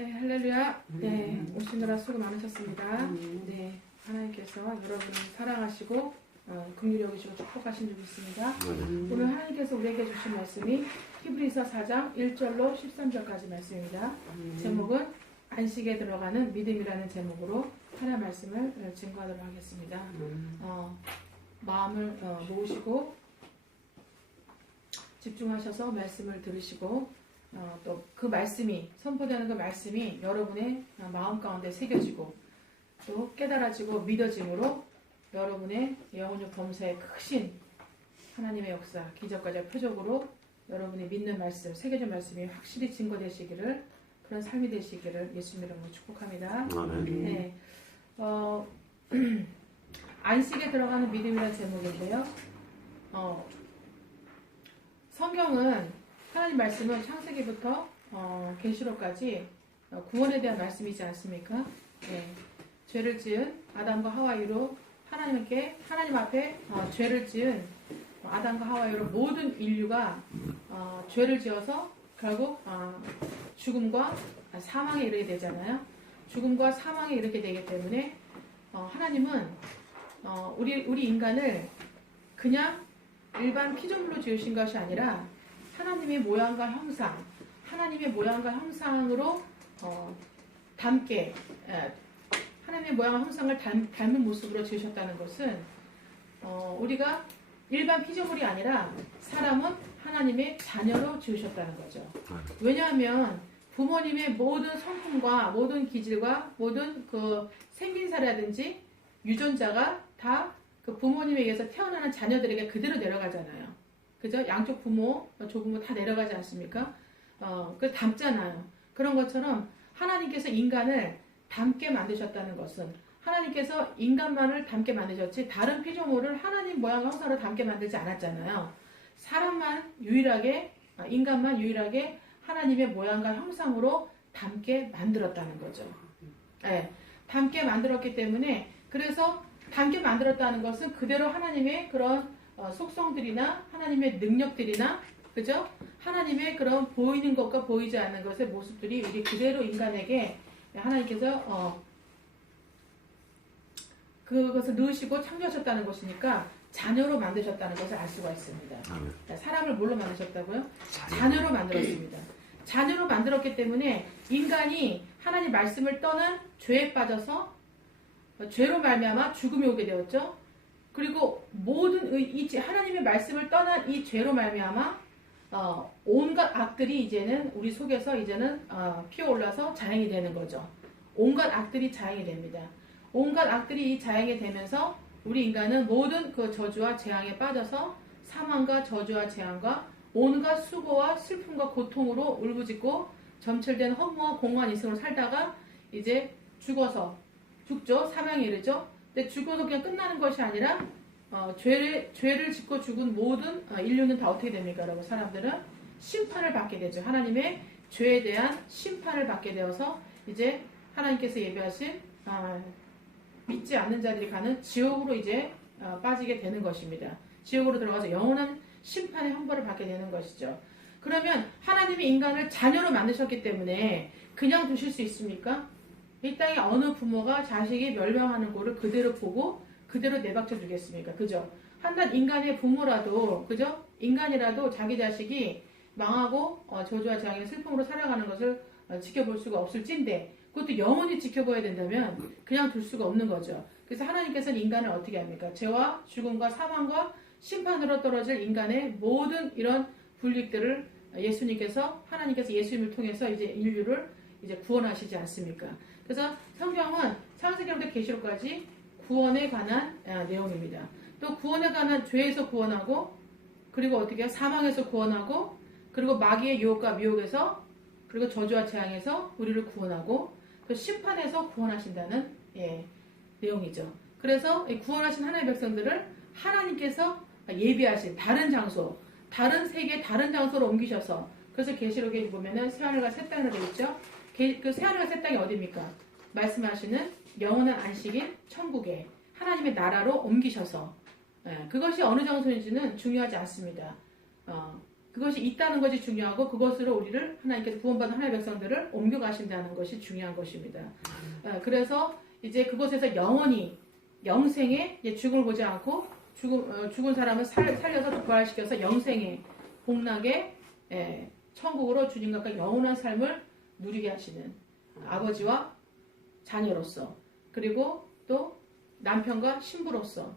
네, 할렐루야. 네, 오시느라 수고 많으셨습니다. 네, 하나님께서 여러분을 사랑하시고 긍휼히 여기시고 축복하신 줄 믿습니다. 오늘 하나님께서 우리에게 주신 말씀이 히브리서 4장 1절로 13절까지 말씀입니다. 제목은 안식에 들어가는 믿음이라는 제목으로 하나님의 말씀을 증거하도록 하겠습니다. 마음을 모으시고 집중하셔서 말씀을 들으시고 또 그 말씀이 선포되는 그 말씀이 여러분의 마음 가운데 새겨지고 또 깨달아지고 믿어짐으로 여러분의 영혼의 범사에 크신 하나님의 역사, 기적과의 표적으로 여러분이 믿는 말씀, 새겨진 말씀이 확실히 증거되시기를, 그런 삶이 되시기를 예수님 이름으로 축복합니다. 네. 안식에 들어가는 믿음이라는 제목인데요. 성경은 하나님 말씀은 창세기부터 계시록까지 구원에 대한 말씀이지 않습니까? 네. 죄를 지은 아담과 하와이로 하나님 앞에 죄를 지은 아담과 하와이로 모든 인류가 죄를 지어서 결국 죽음과 사망에 이르게 되잖아요. 죽음과 사망에 이르게 되기 때문에 하나님은 우리 인간을 그냥 일반 피조물로 지으신 것이 아니라 하나님의 모양과 형상, 하나님의 모양과 형상으로 닮게, 하나님의 모양과 형상을 닮은 모습으로 지으셨다는 것은 우리가 일반 피조물이 아니라 사람은 하나님의 자녀로 지으셨다는 거죠. 왜냐하면 부모님의 모든 성품과 모든 기질과 모든 그 생긴사라든지 유전자가 다 그 부모님에 의해서 태어나는 자녀들에게 그대로 내려가잖아요. 그죠? 양쪽 부모, 조부모 다 내려가지 않습니까? 그래서 닮잖아요. 그런 것처럼 하나님께서 인간을 닮게 만드셨다는 것은 하나님께서 인간만을 닮게 만드셨지 다른 피조물을 하나님 모양과 형상으로 닮게 만들지 않았잖아요. 인간만 유일하게 하나님의 모양과 형상으로 닮게 만들었다는 거죠. 네, 닮게 만들었기 때문에 그래서 닮게 만들었다는 것은 그대로 하나님의 그런 속성들이나 하나님의 능력들이나 그죠? 하나님의 그런 보이는 것과 보이지 않는 것의 모습들이 우리 그대로 인간에게 하나님께서 그것을 넣으시고 창조하셨다는 것이니까 자녀로 만드셨다는 것을 알 수가 있습니다. 사람을 뭘로 만드셨다고요? 자녀로 만들었습니다. 자녀로 만들었기 때문에 인간이 하나님 말씀을 떠난 죄에 빠져서 죄로 말미암아 죽음이 오게 되었죠. 그리고 모든 하나님의 말씀을 떠난 이 죄로 말미암아 온갖 악들이 이제는 우리 속에서 이제는 피어올라서 자행이 되는 거죠. 온갖 악들이 자행이 됩니다. 온갖 악들이 이 자행이 되면서 우리 인간은 모든 그 저주와 재앙에 빠져서 사망과 저주와 재앙과 온갖 수고와 슬픔과 고통으로 울부짖고 점철된 허무와 공허한 인생으로 살다가 이제 죽죠. 사망에 이르죠. 근데 죽어서 그냥 끝나는 것이 아니라 죄를 짓고 죽은 모든 인류는 다 어떻게 됩니까? 여러분, 사람들은 심판을 받게 되죠. 하나님의 죄에 대한 심판을 받게 되어서 이제 하나님께서 예비하신 믿지 않는 자들이 가는 지옥으로 이제 빠지게 되는 것입니다. 지옥으로 들어가서 영원한 심판의 형벌을 받게 되는 것이죠. 그러면 하나님이 인간을 자녀로 만드셨기 때문에 그냥 두실 수 있습니까? 이 땅에 어느 부모가 자식이 멸망하는 거를 그대로 보고 그대로 내박쳐 주겠습니까? 그죠? 한낱 인간의 부모라도, 그죠? 인간이라도 자기 자식이 망하고 저주와 재앙의 슬픔으로 살아가는 것을 지켜볼 수가 없을진데 그것도 영원히 지켜봐야 된다면 그냥 둘 수가 없는 거죠. 그래서 하나님께서는 인간을 어떻게 합니까? 죄와 죽음과 사망과 심판으로 떨어질 인간의 모든 이런 불이익들을 하나님께서 예수님을 통해서 이제 인류를 이제 구원하시지 않습니까? 그래서 성경은 창세기부터 계시록까지 구원에 관한 내용입니다. 또 구원에 관한 죄에서 구원하고 그리고 어떻게 사망에서 구원하고 그리고 마귀의 유혹과 미혹에서 그리고 저주와 재앙에서 우리를 구원하고 또 심판에서 구원하신다는 내용이죠. 그래서 구원하신 하나님의 백성들을 하나님께서 예비하신 다른 장소, 다른 세계, 다른 장소로 옮기셔서 그래서 계시록에 보면은 새하늘과 새 땅이라고 되어 있죠. 그 새하늘과 새 땅이 어디입니까? 말씀하시는 영원한 안식인 천국에 하나님의 나라로 옮기셔서 그것이 어느 장소인지는 중요하지 않습니다. 그것이 있다는 것이 중요하고 그것으로 우리를 하나님께서 구원받은 하나님의 백성들을 옮겨가신다는 것이 중요한 것입니다. 그래서 이제 그곳에서 영원히 영생에 이제 죽음을 보지 않고 죽은 사람을 살려서 부활시켜서 영생에 복락의 천국으로 주님과 영원한 삶을 누리게 하시는 아버지와 자녀로서 그리고 또 남편과 신부로서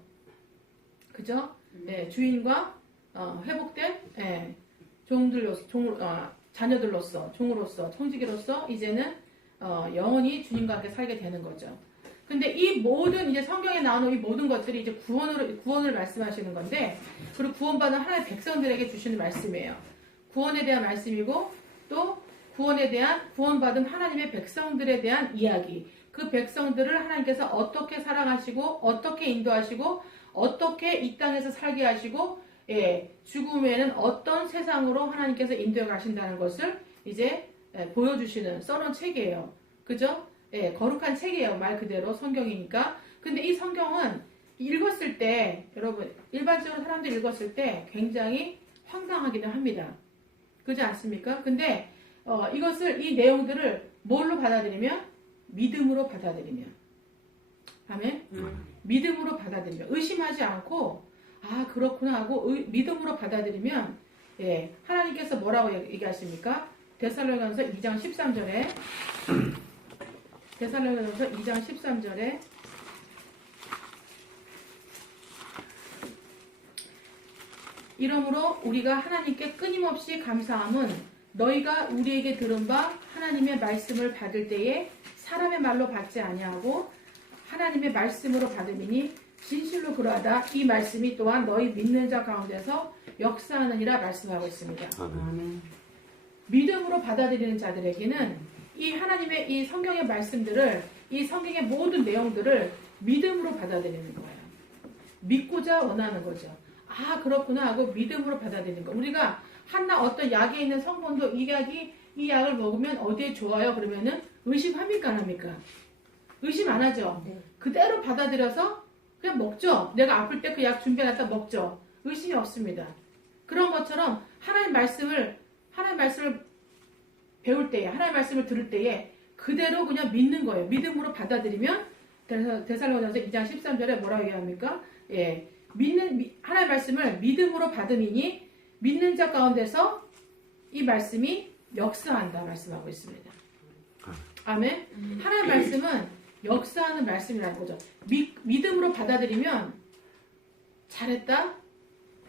그죠? 주인과 회복된 자녀들로서 종으로서 청지기로서 이제는 영원히 주님과 함께 살게 되는 거죠. 근데 이 모든 이제 성경에 나오는 이 모든 것들이 이제 구원을 말씀하시는 건데 그리고 구원받은 하나님의 백성들에게 주시는 말씀이에요. 구원에 대한 말씀이고 또 구원받은 하나님의 백성들에 대한 이야기. 그 백성들을 하나님께서 어떻게 사랑하시고 어떻게 인도하시고 어떻게 이 땅에서 살게 하시고 죽음에는 어떤 세상으로 하나님께서 인도해 가신다는 것을 이제 보여주시는 써놓은 책이에요. 그죠? 거룩한 책이에요. 말 그대로 성경이니까. 근데 이 성경은 읽었을 때 여러분 일반적으로 사람들이 읽었을 때 굉장히 황당하기도 합니다. 그렇지 않습니까? 근데 이 내용들을 뭘로 받아들이면? 믿음으로 받아들이면. 아멘? 믿음으로 받아들이면. 의심하지 않고 아 그렇구나 하고 믿음으로 받아들이면 하나님께서 뭐라고 얘기하십니까? 데살로니가전서 2장 13절에 데살로니가전서 2장 13절에 이러므로 우리가 하나님께 끊임없이 감사함은 너희가 우리에게 들은 바 하나님의 말씀을 받을 때에 사람의 말로 받지 아니하고 하나님의 말씀으로 받음이니 진실로 그러하다. 이 말씀이 또한 너희 믿는 자 가운데서 역사하느니라 말씀하고 있습니다. 아멘. 믿음으로 받아들이는 자들에게는 이 하나님의 이 성경의 말씀들을 이 성경의 모든 내용들을 믿음으로 받아들이는 거예요. 믿고자 원하는 거죠. 아 그렇구나 하고 믿음으로 받아들이는 거. 우리가 어떤 약에 있는 성분도 이 약을 먹으면 어디에 좋아요? 그러면은 의심합니까 안 합니까? 의심 안 하죠. 그대로 받아들여서 그냥 먹죠. 내가 아플 때 그 약 준비해놨다 먹죠. 의심이 없습니다. 그런 것처럼 하나님 말씀을 배울 때에 하나님 말씀을 들을 때에 그대로 그냥 믿는 거예요. 믿음으로 받아들이면 데살로니가전서 2장 13절에 뭐라고 얘기합니까? 하나님 말씀을 믿음으로 받음이니 믿는 자 가운데서 이 말씀이 역사한다 말씀하고 있습니다. 아멘. 하나님 말씀은 역사하는 말씀이라는 거죠. 믿음으로 받아들이면 잘했다.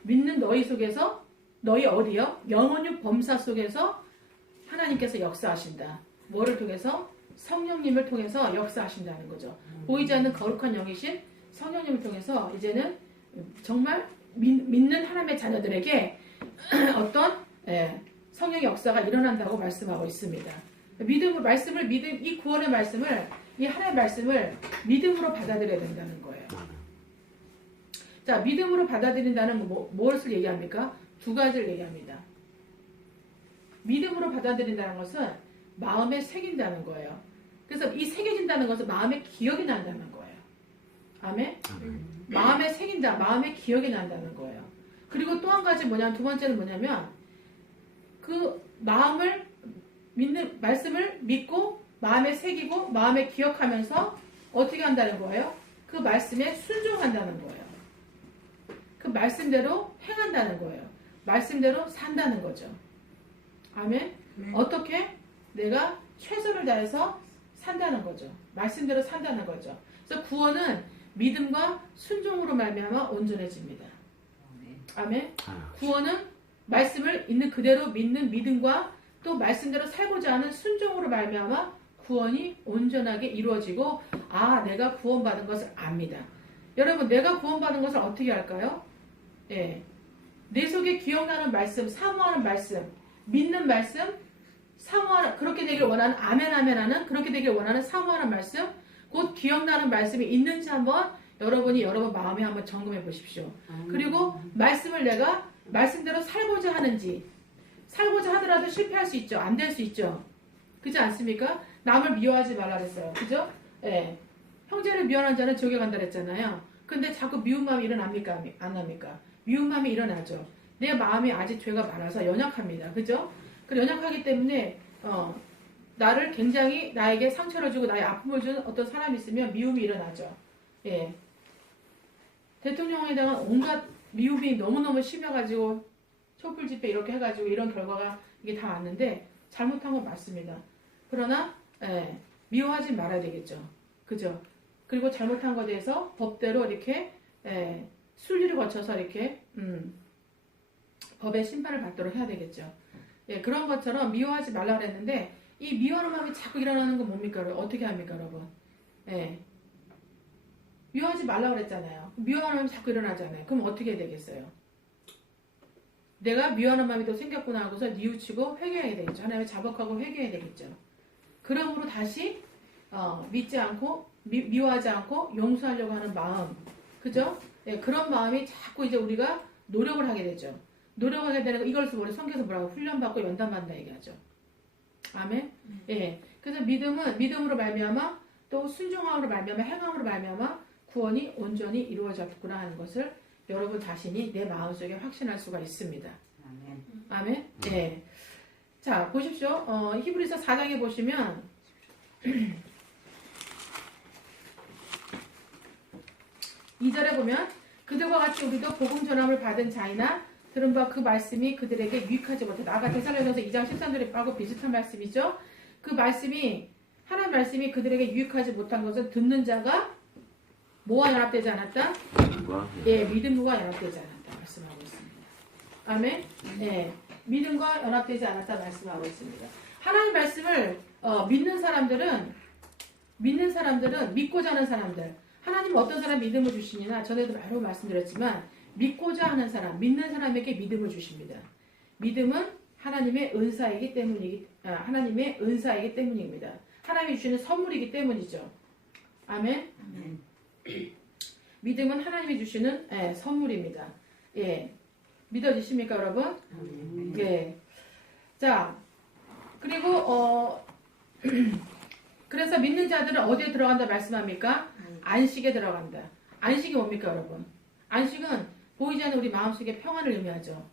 믿는 너희 속에서 너희 어디요? 영혼의 범사 속에서 하나님께서 역사하신다. 뭐를 통해서? 성령님을 통해서 역사하신다는 거죠. 보이지 않는 거룩한 영이신 성령님을 통해서 이제는 정말 믿는 하나님의 자녀들에게 어떤 성령의 역사가 일어난다고 말씀하고 있습니다. 이 구원의 말씀을 이 하나님의 말씀을 믿음으로 받아들여야 된다는 거예요. 자, 믿음으로 받아들인다는 무엇을 얘기합니까? 두 가지를 얘기합니다. 믿음으로 받아들인다는 것은 마음에 새긴다는 거예요. 그래서 이 새겨진다는 것은 마음에 기억이 난다는 거예요. 아멘? 마음에 새긴다, 마음에 기억이 난다는 거예요. 그리고 또 한 가지 두 번째는 뭐냐면 그 말씀을 믿고 마음에 새기고 마음에 기억하면서 어떻게 한다는 거예요? 그 말씀에 순종한다는 거예요. 그 말씀대로 행한다는 거예요. 말씀대로 산다는 거죠. 아멘? 어떻게? 내가 최선을 다해서 산다는 거죠. 말씀대로 산다는 거죠. 그래서 구원은 믿음과 순종으로 말미암아 온전해집니다. 아멘? 구원은 말씀을 있는 그대로 믿는 믿음과 또 말씀대로 살고자 하는 순종으로 말미암아 구원이 온전하게 이루어지고 내가 구원받은 것을 압니다. 여러분 내가 구원받은 것을 어떻게 할까요? 내 속에 기억나는 말씀, 사모하는 말씀, 믿는 말씀, 사모하는 그렇게 되길 원하는 아멘 하는 그렇게 되길 원하는 사모하는 말씀, 곧 기억나는 말씀이 있는지 한번 여러분 마음에 한번 점검해 보십시오. 그리고 말씀을 내가 말씀대로 살고자 하는지 살고자 하더라도 실패할 수 있죠. 안 될 수 있죠. 그렇지 않습니까? 남을 미워하지 말라 그랬어요. 그죠? 형제를 미워하는 자는 지옥에 간다 그랬잖아요. 근데 자꾸 미운 마음이 일어납니까? 안 납니까? 미운 마음이 일어나죠. 내 마음이 아직 죄가 많아서 연약합니다. 그죠? 그 연약하기 때문에 나를 굉장히 나에게 상처를 주고 나의 아픔을 주는 어떤 사람이 있으면 미움이 일어나죠. 예. 대통령에 대한 온갖 미움이 너무너무 심해가지고 촛불 집회 이렇게 해가지고 이런 결과가 이게 다 왔는데 잘못한 건 맞습니다. 그러나 미워하지 말아야 되겠죠. 그죠? 그리고 잘못한 것에 대해서 법대로 이렇게 순리를 거쳐서 이렇게 법의 심판을 받도록 해야 되겠죠. 예, 그런 것처럼 미워하지 말라 그랬는데 이 미워하는 마음이 자꾸 일어나는 건 뭡니까? 어떻게 합니까, 여러분? 예. 미워하지 말라 그랬잖아요. 미워하는 마음이 자꾸 일어나잖아요. 그럼 어떻게 해야 되겠어요? 내가 미워하는 마음이 또 생겼구나 하고서 뉘우치고 회개해야 되겠죠. 하나님을 자복하고 회개해야 되겠죠. 그러므로 다시 믿지 않고 미워하지 않고 용서하려고 하는 마음, 그죠? 예, 그런 마음이 자꾸 이제 우리가 노력을 하게 되죠. 노력하게 되는 거 이걸 우리 성경에서 뭐라고 훈련받고 연단받는다 얘기하죠. 아멘. 예. 그래서 믿음은 믿음으로 말미암아 또 순종함으로 말미암아 행함으로 말미암아 구원이 온전히 이루어졌구나 하는 것을 여러분 자신이 내 마음속에 확신할 수가 있습니다. 아멘. 아멘. 예. 자, 보십시오. 히브리서 4장에 보시면 2절에 보면 그들과 같이 우리도 복음 전함을 받은 자이나 들은 바 그 말씀이 그들에게 유익하지 못했다. 아까 데살로니가서 2장 13절에 하고 비슷한 말씀이죠. 그 말씀이 하나님 말씀이 그들에게 유익하지 못한 것은 듣는 자가 뭐와 연합되지 않았다? 예, 믿음과 연합되지 않았다 말씀하고 있습니다. 아멘. 예, 믿음과 연합되지 않았다 말씀하고 있습니다. 하나님 말씀을 믿는 사람들은 믿고자 하는 사람들. 하나님 어떤 사람 믿음을 주시니나 전에도 여러 말씀드렸지만 믿고자 하는 사람, 믿는 사람에게 믿음을 주십니다. 믿음은 하나님의 은사이기 때문입니다. 하나님이 주시는 선물이기 때문이죠. 아멘. 믿음은 하나님이 주시는 선물입니다. 예, 믿어지십니까, 여러분? 예. 자, 그리고 그래서 믿는 자들은 어디에 들어간다 말씀합니까? 안식에 들어간다. 안식이 뭡니까, 여러분? 안식은 보이지 않는 우리 마음속에 평안을 의미하죠.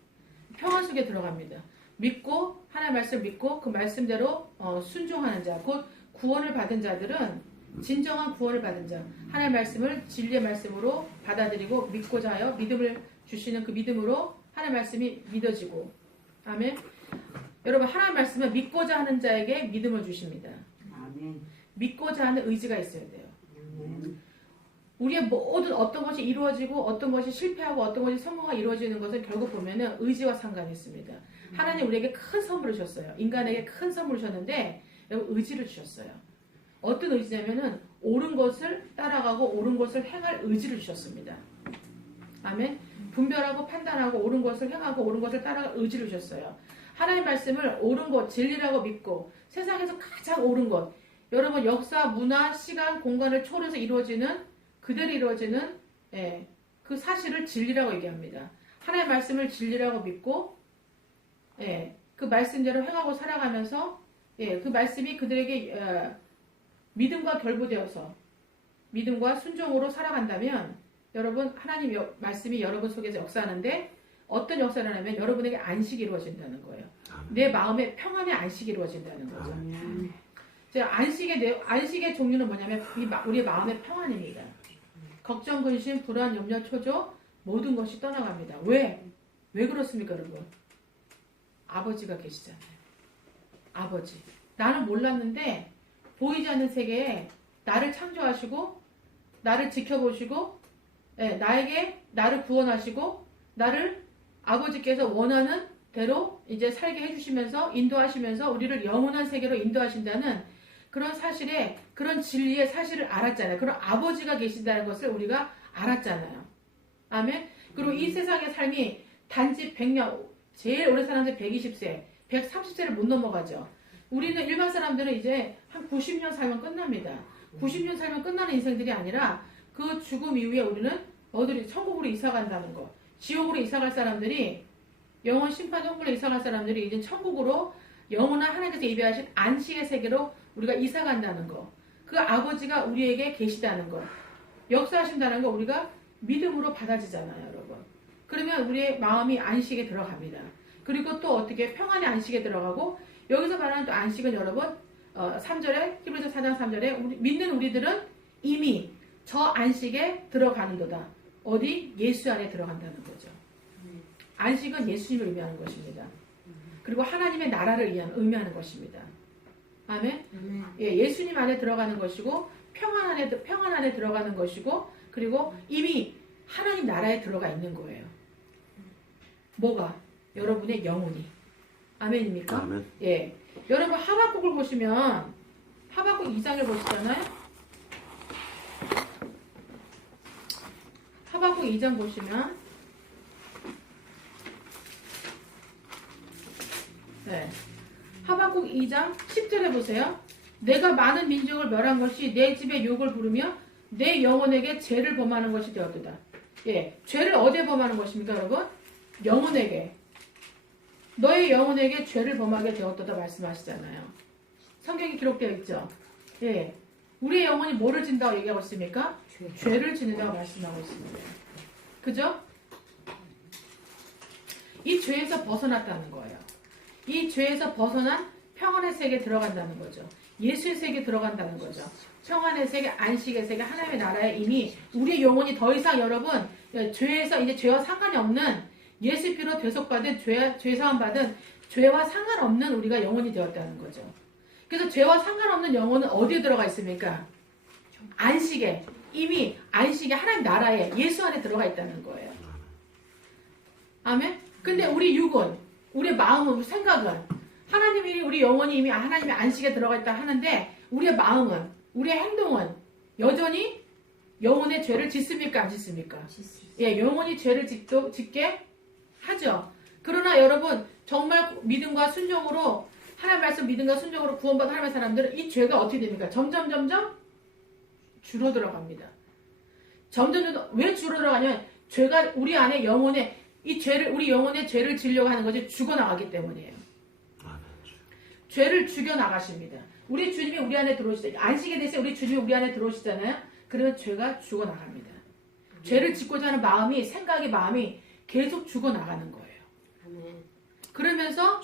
평안 속에 들어갑니다. 믿고 하나님의 말씀을 믿고 그 말씀대로 순종하는 자, 곧 구원을 받은 자들은 진정한 구원을 받은 자, 하나님의 말씀을 진리의 말씀으로 받아들이고 믿고자 하여 믿음을 주시는 그 믿음으로 하나님의 말씀이 믿어지고. 아멘. 여러분, 하나님의 말씀은 믿고자 하는 자에게 믿음을 주십니다. 아멘. 믿고자 하는 의지가 있어야 돼요. 우리의 모든 어떤 것이 이루어지고 어떤 것이 실패하고 어떤 것이 성공하고 이루어지는 것은 결국 보면은 의지와 상관이 있습니다. 하나님 우리에게 큰 선물을 주셨어요. 인간에게 큰 선물을 주셨는데 의지를 주셨어요. 어떤 의지냐면은 옳은 것을 따라가고 옳은 것을 행할 의지를 주셨습니다. 아멘. 분별하고 판단하고 옳은 것을 행하고 옳은 것을 따라갈 의지를 주셨어요. 하나님 말씀을 옳은 것, 진리라고 믿고 세상에서 가장 옳은 것, 여러분 역사, 문화, 시간, 공간을 초월해서 그대로 이루어지는 그 사실을 진리라고 얘기합니다. 하나님의 말씀을 진리라고 믿고 그 말씀대로 행하고 살아가면서 그 말씀이 그들에게 믿음과 결부되어서 믿음과 순종으로 살아간다면 여러분 하나님 말씀이 여러분 속에서 역사하는데 어떤 역사를 하냐면 여러분에게 안식이 이루어진다는 거예요. 내 마음에 평안의 안식이 이루어진다는 거죠. 제가 안식의 종류는 뭐냐면 우리의 마음의 평안입니다. 걱정, 근심, 불안, 염려, 초조 모든 것이 떠나갑니다. 왜 그렇습니까, 여러분? 아버지가 계시잖아요. 아버지. 나는 몰랐는데 보이지 않는 세계에 나를 창조하시고 나를 지켜보시고 나를 구원하시고 나를 아버지께서 원하는 대로 이제 살게 해주시면서 인도하시면서 우리를 영원한 세계로 인도하신다는 그런 사실에 그런 진리의 사실을 알았잖아요. 그런 아버지가 계신다는 것을 우리가 알았잖아요. 아멘. 그리고 이 세상의 삶이 단지 100년, 제일 오래 사는 사람이 120세, 130세를 못 넘어가죠. 우리는 일반 사람들은 이제 한 90년 살면 끝납니다. 90년 살면 끝나는 인생들이 아니라 그 죽음 이후에 우리는 어디로 천국으로 이사 간다는 거. 지옥으로 이사 갈 사람들이 영원 심판 천국으로 이사 갈 사람들이 이제 천국으로 영원한 하나님께서 예비하신 안식의 세계로 우리가 이사 간다는 거. 그 아버지가 우리에게 계시다는 거. 역사하신다는 거 우리가 믿음으로 받아지잖아요, 여러분. 그러면 우리의 마음이 안식에 들어갑니다. 그리고 또 어떻게 평안의 안식에 들어가고 여기서 말하는 또 안식은 여러분 3절에 히브리서 4장 3절에 믿는 우리들은 이미 저 안식에 들어가는도다. 어디? 예수 안에 들어간다는 거죠. 안식은 예수님을 의미하는 것입니다. 그리고 하나님의 나라를 의미하는 것입니다. 아멘? 예, 예수님 안에 들어가는 것이고 평안 안에 들어가는 것이고 그리고 이미 하나님 나라에 들어가 있는 거예요. 뭐가? 여러분의 영혼이. 아멘입니까? 아멘. 예. 여러분 하박국을 보시면 하박국 2장을 보시잖아요. 하박국 2장 보시면 네. 하박국 2장 10절에 보세요. 내가 많은 민족을 멸한 것이 내 집에 욕을 부르며 내 영혼에게 죄를 범하는 것이 되었도다. 예, 죄를 어디에 범하는 것입니까, 여러분? 영혼에게. 너의 영혼에게 죄를 범하게 되었도다 말씀하시잖아요. 성경에 기록되어 있죠. 예, 우리의 영혼이 뭐를 짓는다고 얘기하고 있습니까? 죄를 짓는다고 말씀하고 있습니다. 그죠? 이 죄에서 벗어났다는 거예요. 이 죄에서 벗어난 평안의 세계에 들어간다는 거죠. 예수의 세계에 들어간다는 거죠. 평안의 세계, 안식의 세계, 하나님의 나라에 이미 우리의 영혼이 더 이상 여러분 죄에서 이제 죄와 상관이 없는 예수 피로 대속받은 죄 사함 받은 죄와 상관없는 우리가 영혼이 되었다는 거죠. 그래서 죄와 상관없는 영혼은 어디에 들어가 있습니까? 안식에 이미 안식에 하나님 나라에 예수 안에 들어가 있다는 거예요. 아멘. 근데 우리 육은 우리 마음은 우리 생각은 하나님이 우리 영혼이 이미 하나님의 안식에 들어가 있다 하는데 우리의 마음은 우리의 행동은 여전히 영혼의 죄를 짓습니까? 안 짓습니까? 예, 영혼이 죄를 짓게 하죠. 그러나 여러분 정말 믿음과 순종으로 하나님 말씀 믿음과 순종으로 구원받은 하나님의 사람들은 이 죄가 어떻게 됩니까? 점점 줄어들어갑니다. 점점 왜 줄어들어가냐면 죄가 우리 안에 영혼에 이 죄를 우리 영혼의 죄를 지려고 하는 것이 죽어나가기 때문이에요. 죄를 죽여나가십니다. 우리 주님이 우리 안에 들어오시죠. 안식에 대해서 우리 주님이 우리 안에 들어오시잖아요. 그러면 죄가 죽어나갑니다. 죄를 짓고자 하는 마음이 생각이 마음이 계속 죽어나가는 거예요. 그러면서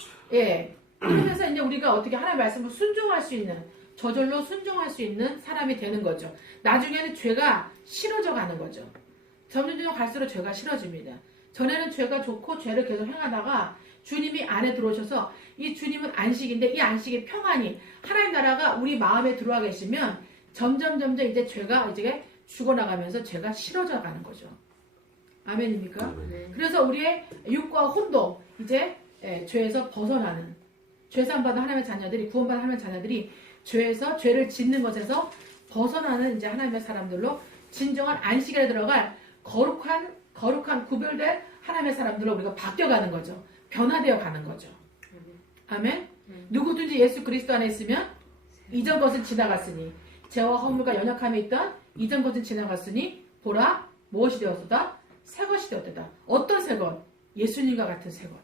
그러면서 이제 우리가 어떻게 하나님의 말씀을 순종할 수 있는 저절로 순종할 수 있는 사람이 되는 거죠. 나중에는 죄가 싫어져 가는 거죠. 점점 갈수록 죄가 싫어집니다. 전에는 죄가 좋고 죄를 계속 행하다가 주님이 안에 들어오셔서 이 주님은 안식인데 이 안식의 평안이 하나님 나라가 우리 마음에 들어와 계시면 점점 이제 죄가 이제 죽어나가면서 죄가 싫어져 가는 거죠. 아멘입니까? 그래서 우리의 육과 혼도 이제 죄에서 벗어나는 죄사함받은 하나님의 자녀들이 구원받은 하나님의 자녀들이 죄를 짓는 것에서 벗어나는 이제 하나님의 사람들로 진정한 안식에 들어갈 거룩한 구별된 하나님의 사람들로 우리가 바뀌어가는 거죠. 변화되어 가는 거죠. 아멘. 누구든지 예수 그리스도 안에 있으면 이전 것은 지나갔으니 죄와 허물과 연약함에 있던 이전 것은 지나갔으니 보라 무엇이 되었다? 새 것이 되었다. 어떤 새 것? 예수님과 같은 새 것.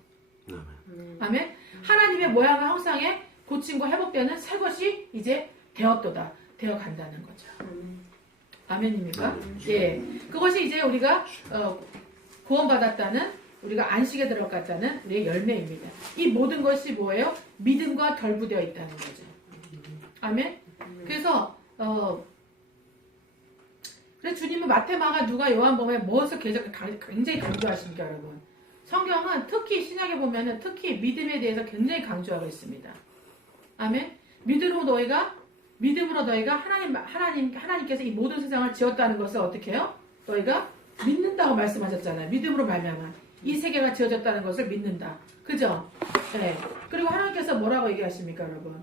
아멘. 하나님의 모양과 형상에 고침과 회복되는 새 것이 이제 되었도다. 되어 간다는 거죠. 아멘입니까? 예. 그것이 이제 우리가 구원받았다는 우리가 안식에 들어갔다는 우리의 열매입니다. 이 모든 것이 뭐예요? 믿음과 결부되어 있다는 거죠. 아멘. 그래서 그래서 주님은 마태마가 누가 요한복음에 무엇을 굉장히 강조하십니까, 여러분? 성경은 특히 신약에 보면은 특히 믿음에 대해서 굉장히 강조하고 있습니다. 아멘. 믿음으로 너희가 하나님께서 이 모든 세상을 지었다는 것을 어떻게 해요? 너희가 믿는다고 말씀하셨잖아요. 믿음으로 말미암아 이 세계가 지어졌다는 것을 믿는다. 그죠? 네. 그리고 하나님께서 뭐라고 얘기하십니까, 여러분?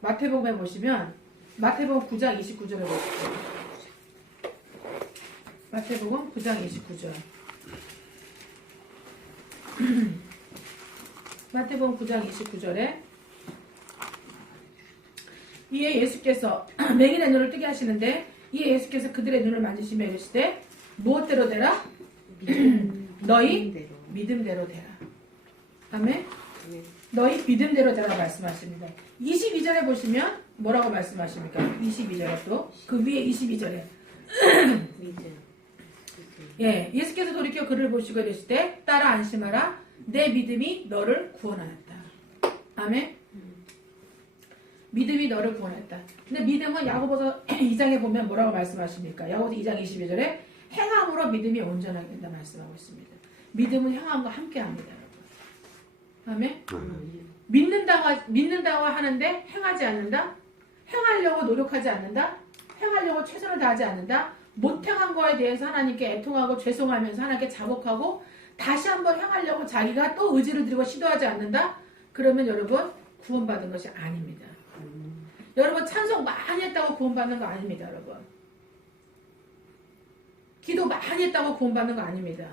마태복음에 보시면 마태복음 9장 29절에 보시죠. 마태복음 9장 29절. 마태복음 9장 29절에 이에 예수께서 맹인의 눈을 뜨게 하시는데 이에 예수께서 그들의 눈을 만지시며 이르시되 무엇대로 되라? 너희 믿음대로 되라. 아멘. 너희 믿음대로 되라 말씀하십니다. 22절에 보시면 뭐라고 말씀하십니까? 22절에 또 그 위에 22절에 예, 예수께서 돌이켜 그를 보시고 이르실 때 따라 안심하라. 내 믿음이 너를 구원하였다. 아멘. 믿음이 너를 구원했다. 근데 믿음은 야고보서 2장에 보면 뭐라고 말씀하십니까? 야고보서 2장 22절에 행함으로 믿음이 온전하게 된다 말씀하고 있습니다. 믿음은 행함과 함께합니다. 아멘. 믿는다고 하는데 행하지 않는다. 행하려고 노력하지 않는다. 행하려고 최선을 다하지 않는다. 못 행한 거에 대해서 하나님께 애통하고 죄송하면서 하나님께 자복하고 다시 한번 행하려고 자기가 또 의지를 들이고 시도하지 않는다. 그러면 여러분 구원받은 것이 아닙니다. 여러분 찬송 많이 했다고 구원받는 거 아닙니다. 여러분 기도 많이 했다고 구원받는 거 아닙니다.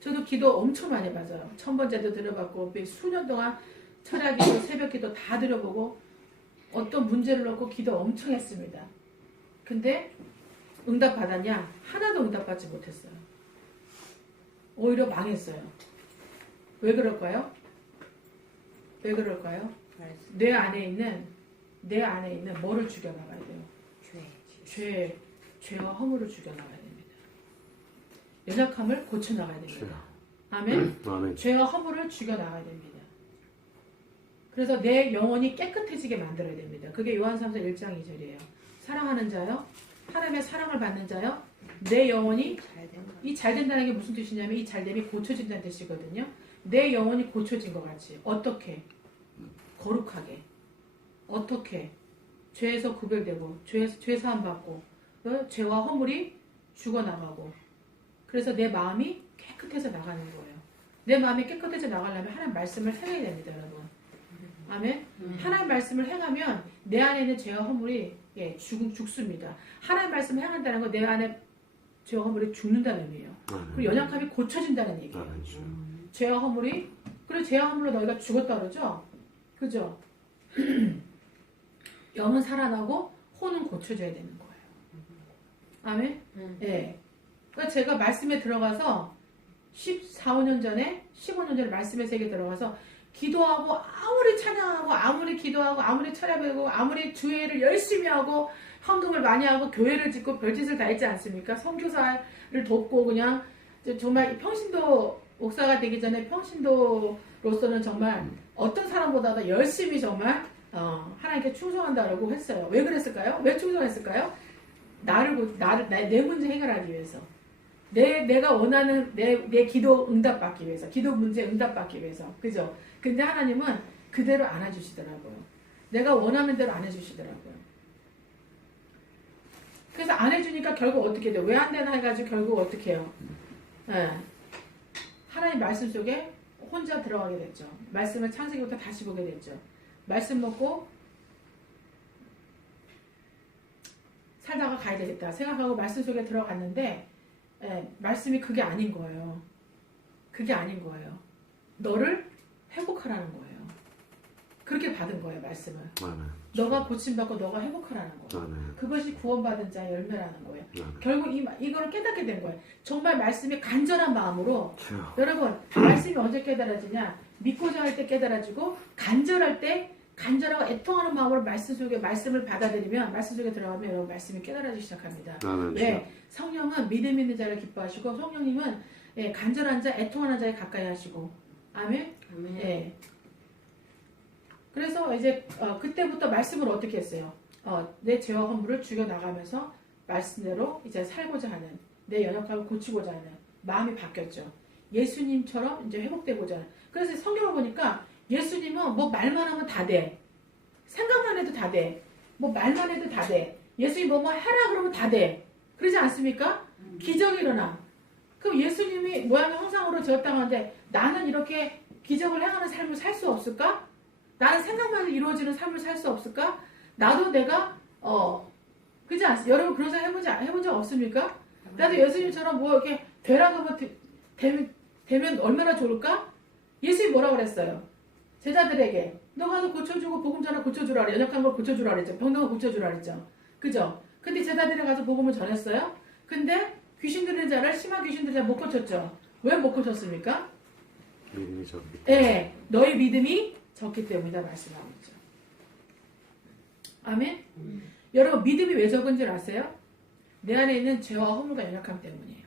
저도 기도 엄청 많이 받아요. 1000번째도 드려봤고 수년 동안 철야기도 새벽기도 다 드려보고 어떤 문제를 놓고 기도 엄청 했습니다. 근데 응답받았냐? 하나도 응답받지 못했어요. 오히려 망했어요. 왜 그럴까요? 왜 그럴까요? 내 안에 있는 뭐를 죽여나가야 돼요? 죄와 허물을 죽여나가야 됩니다. 연약함을 고쳐나가야 됩니다. 아멘? 아멘. 죄와 허물을 죽여나가야 됩니다. 그래서 내 영혼이 깨끗해지게 만들어야 됩니다. 그게 요한삼서 1장 2절이에요. 사랑하는 자요, 하나님의 사랑을 받는 자요, 내 영혼이 이 잘된다는 게 무슨 뜻이냐면 이 잘됨이 고쳐진다는 뜻이거든요. 내 영혼이 고쳐진 것 같이. 어떻게? 거룩하게. 어떻게? 죄에서 구별되고 죄 사함 받고 죄와 허물이 죽어나가고 그래서 내 마음이 깨끗해져 나가는 거예요. 내 마음이 깨끗해져 나가려면 하나님 말씀을 행해야 됩니다. 여러분. 아멘. 하나님 말씀을 행하면 내 안에 있는 죄와 허물이 죽습니다. 하나님 말씀을 행한다는 건 내 안에 죄와 허물이 죽는다는 의미예요. 그리고 연약함이 고쳐진다는 얘기예요. 죄와 허물이 그리고 죄와 허물로 너희가 죽었다 그러죠. 그죠? 영은 살아나고 혼은 고쳐져야 되는 거예요. 아멘? 예. 그러니까 제가 말씀에 들어가서 14, 15년 전에 말씀의 세계에 들어가서 기도하고 아무리 찬양하고 아무리 기도하고 아무리 철야배우고 아무리 주회를 열심히 하고 헌금을 많이 하고 교회를 짓고 별짓을 다 했지 않습니까? 선교사를 돕고 그냥 정말 평신도 목사가 되기 전에 평신도로서는 정말 어떤 사람보다도 열심히 정말 하나님께 충성한다라고 했어요. 왜 그랬을까요? 왜 충성했을까요? 내 문제 해결하기 위해서. 내가 원하는 내 기도 응답받기 위해서. 기도 문제 응답받기 위해서. 그죠? 근데 하나님은 그대로 안 해주시더라고요. 내가 원하는 대로 안 해주시더라고요. 그래서 안 해주니까 결국 어떻게 돼요? 왜 안 되나 해가지고 결국 어떻게 해요? 네. 하나님 말씀 속에 혼자 들어가게 됐죠. 말씀을 창세기부터 다시 보게 됐죠. 말씀 먹고 살다가 가야 되겠다 생각하고 말씀 속에 들어갔는데 말씀이 그게 아닌 거예요. 그게 아닌 거예요. 너를 회복하라는 거예요. 그렇게 받은 거예요. 말씀을. 너가 고침받고 너가 회복하라는 거예요. 그것이 구원받은 자의 열매라는 거예요. 결국 이거를 깨닫게 된 거예요. 정말 말씀이 간절한 마음으로 여러분 말씀이 언제 깨달아지냐? 믿고자 할 때 깨달아지고 간절할 때 간절하고 애통하는 마음으로 말씀 속에 말씀을 받아들이면 말씀 속에 들어가면 여러분 말씀이 깨달아지기 시작합니다. 왜? 성령은 믿음 있는 자를 기뻐하시고 성령님은 간절한 자, 애통하는 자에 가까이 하시고 아멘. 예. 그래서 이제 그때부터 말씀을 어떻게 했어요? 내 죄와 허물을 죽여 나가면서 말씀대로 이제 살고자 하는 내 연약함을 고치고자 하는 마음이 바뀌었죠. 예수님처럼 이제 회복되고자 하는. 그래서 성경을 보니까 예수님은 뭐 말만 하면 다 돼. 생각만 해도 다 돼. 뭐 말만 해도 다 돼. 예수님 뭐 해라 그러면 다 돼. 그러지 않습니까? 기적이 일어나. 그럼 예수님이 모양이 형상으로 지었다고 나는 이렇게 기적을 행하는 삶을 살 수 없을까? 나는 생각만 해도 이루어지는 삶을 살 수 없을까? 나도 내가 그렇지 않습니까? 여러분 그런 생각 해본 적 없습니까? 나도 예수님처럼 뭐 이렇게 되라고 하면 되면 얼마나 좋을까? 예수님이 뭐라고 그랬어요? 제자들에게 너 가서 고쳐주고 복음 전하 고쳐주라 그래. 연약한 걸 고쳐주라 그랬죠. 병든 걸 고쳐주라 그랬죠. 그죠? 근데 제자들이 가서 복음을 전했어요. 근데 귀신 들린 자를 심한 귀신 들린 자 못 고쳤죠. 왜 못 고쳤습니까? 믿음이 적기 때문에. 네, 너희 믿음이 적기 때문이다 말씀하고 있죠. 아멘? 여러분 믿음이 왜 적은 줄 아세요? 내 안에 있는 죄와 허물과 연약함 때문이에요.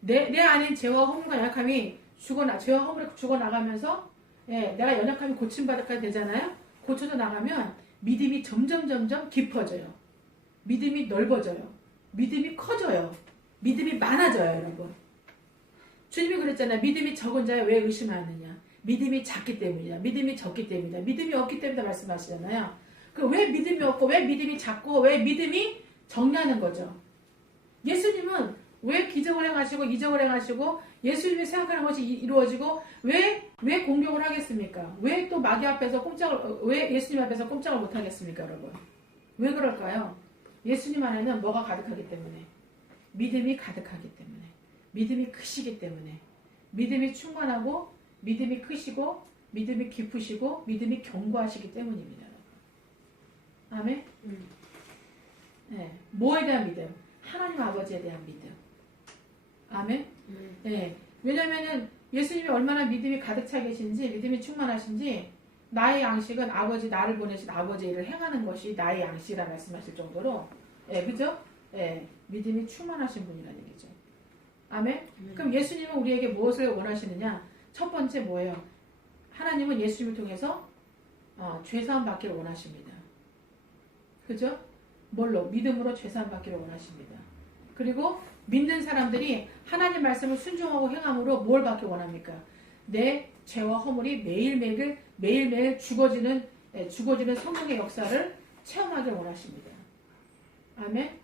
내 안에 있는 죄와 허물과 연약함이 죄와 허물이 죽어나가면서 내가 연약함이 고침받게 되잖아요. 고쳐져 나가면 믿음이 점점 깊어져요. 믿음이 넓어져요. 믿음이 커져요. 믿음이 많아져요, 여러분. 주님이 그랬잖아요. 믿음이 적은 자에 왜 의심하느냐. 믿음이 작기 때문이다. 믿음이 적기 때문이다. 믿음이 없기 때문이다 말씀하시잖아요. 그 왜 믿음이 없고 왜 믿음이 작고 왜 믿음이 적냐는 거죠. 예수님은 왜 기적을 행하시고 이적을 행하시고 예수님이 생각하는 것이 이루어지고 왜 공격을 하겠습니까? 왜 또 마귀 앞에서 왜 예수님 앞에서 꼼짝을 못 하겠습니까, 여러분? 왜 그럴까요? 예수님 안에는 뭐가 가득하기 때문에 믿음이 가득하기 때문에 믿음이 크시기 때문에 믿음이 충만하고 믿음이 크시고 믿음이 깊으시고 믿음이 견고하시기 때문입니다. 아멘? 네. 뭐에 대한 믿음? 하나님 아버지에 대한 믿음. 아멘? 네. 왜냐면은 예수님이 얼마나 믿음이 가득 차 계신지 믿음이 충만하신지 나의 양식은 아버지 나를 보내신 아버지 일을 행하는 것이 나의 양식이라 말씀하실 정도로 그죠? 믿음이 충만하신 분이라는 얘기죠. 아멘? 그럼 예수님은 우리에게 무엇을 원하시느냐? 첫 번째 뭐예요? 하나님은 예수님을 통해서 죄사함 받기를 원하십니다. 그죠? 뭘로? 믿음으로 죄사함 받기를 원하십니다. 그리고 믿는 사람들이 하나님 말씀을 순종하고 행함으로 뭘 받기 원합니까? 내 죄와 허물이 매일매일 죽어지는 성령의 역사를 체험하길 원하십니다. 아멘?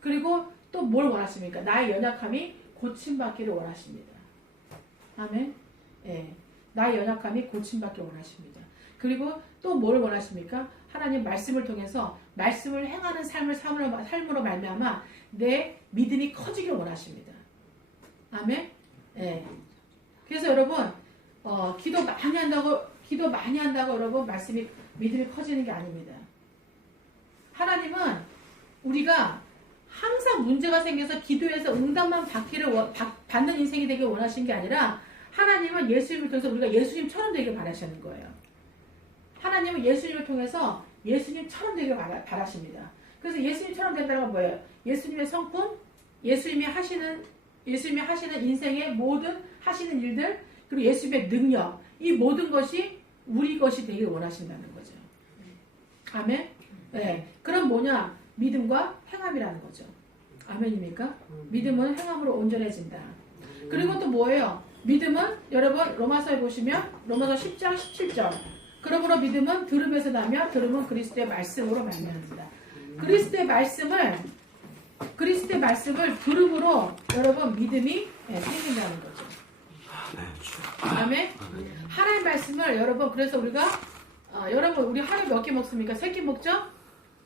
그리고 또 뭘 원하십니까? 나의 연약함이 고침받기를 원하십니다. 아멘? 나의 연약함이 고침받기를 원하십니다. 그리고 또 뭘 원하십니까? 하나님 말씀을 통해서 말씀을 행하는 삶으로 말미암아 내 믿음이 커지길 원하십니다. 아멘? 그래서 여러분 기도 많이 한다고 여러분 믿음이 커지는 게 아닙니다. 하나님은 우리가 항상 문제가 생겨서 기도해서 응답만 받는 인생이 되길 원하시는 게 아니라 하나님은 예수님을 통해서 우리가 예수님처럼 되길 바라시는 거예요. 하나님은 예수님을 통해서 예수님처럼 되길 바라십니다. 그래서 예수님처럼 된다는 건 뭐예요? 예수님의 성품, 예수님이 하시는 인생의 모든 하시는 일들, 그리고 예수님의 능력, 이 모든 것이 우리 것이 되길 원하신다는 거죠. 아멘? 그럼 뭐냐? 믿음과 행함이라는 거죠. 아멘입니까? 믿음은 행함으로 온전해진다. 그리고 또 뭐예요? 믿음은 여러분 로마서에 보시면 로마서 10장 17절 그러므로 믿음은 들음에서 나며 들음은 그리스도의 말씀으로 말미암는다. 그리스도의 말씀을 들음으로 여러분 믿음이 생긴다는 거죠. 아멘. 하나님 말씀을 여러분 그래서 우리가 여러분 우리 하루에 몇 끼 먹습니까? 3끼 먹죠?